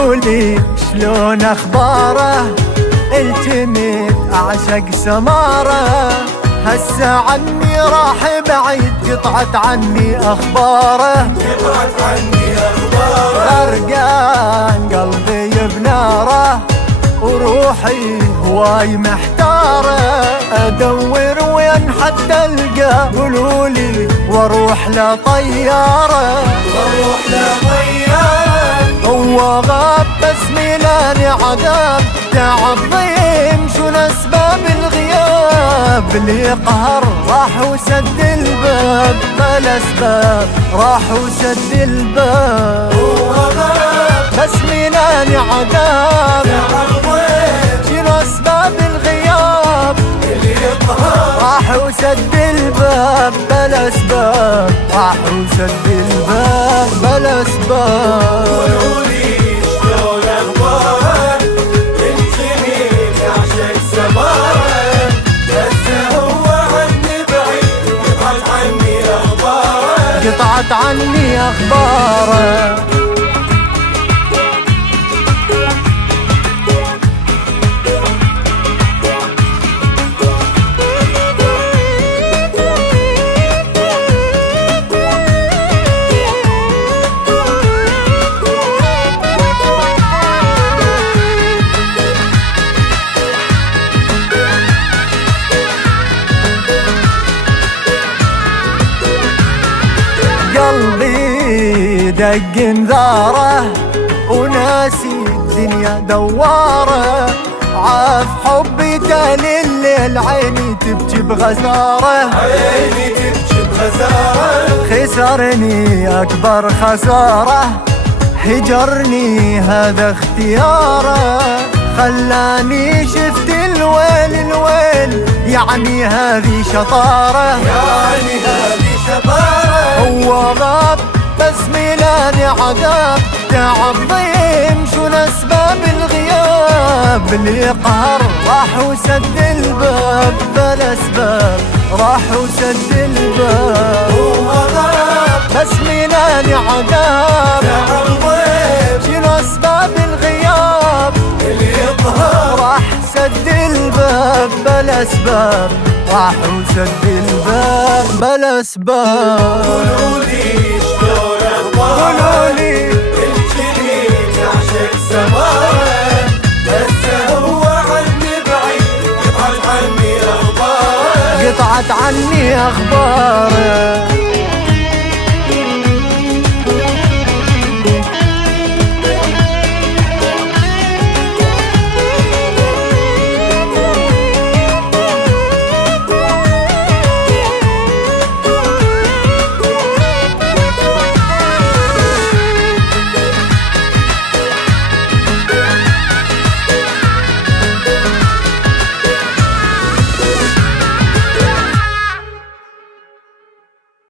قولولي شلون اخباره، التمت اعشق سماره، هسه عني راح بعيد قطعت عني اخباره، غرقان قلبي بناره وروحي هواي محتاره، ادور وين حتى القى قولولي واروح لطياره، هو غاب بس ميلاني عذاب تعظيم، شو اسباب الغياب اللي قهر راح وسد الباب، بلا اسباب راح وسد الباب، هو غاب بس ميلاني عذاب تعظيم، شنو اسباب الغياب اللي قهر راح وسد الباب، بلا اسباب راح وسد الباب، بلا اسباب. قطعت عني اخباره، قلبي دق انذاره وناسي الدنيا دواره، عاف حبي تال الليل عيني تبكي بغزاره، عيني تبكي بغزاره، خسرني اكبر خساره، هجرني هذا اختياره، خلاني شفت الويل يعني هذه شطاره، يعني هذه شطاره، هو غاب بس ميلاني عذاب تعظيم، شو اسباب الغياب اللي قهر راح وسد الباب، بلا اسباب راح وسد الباب، هو غاب بس ميلاني عذاب تعظيم، شنو اسباب الغياب اللي قهر راح سد الباب، بلا اسباب راح وسد الباب، بلا اسباب. قولولي شلون اخباره، قولولي الجديد يعشق سماره، هسه هو عني بعيد قطعت عني اخباره، قطعت عني اخباره.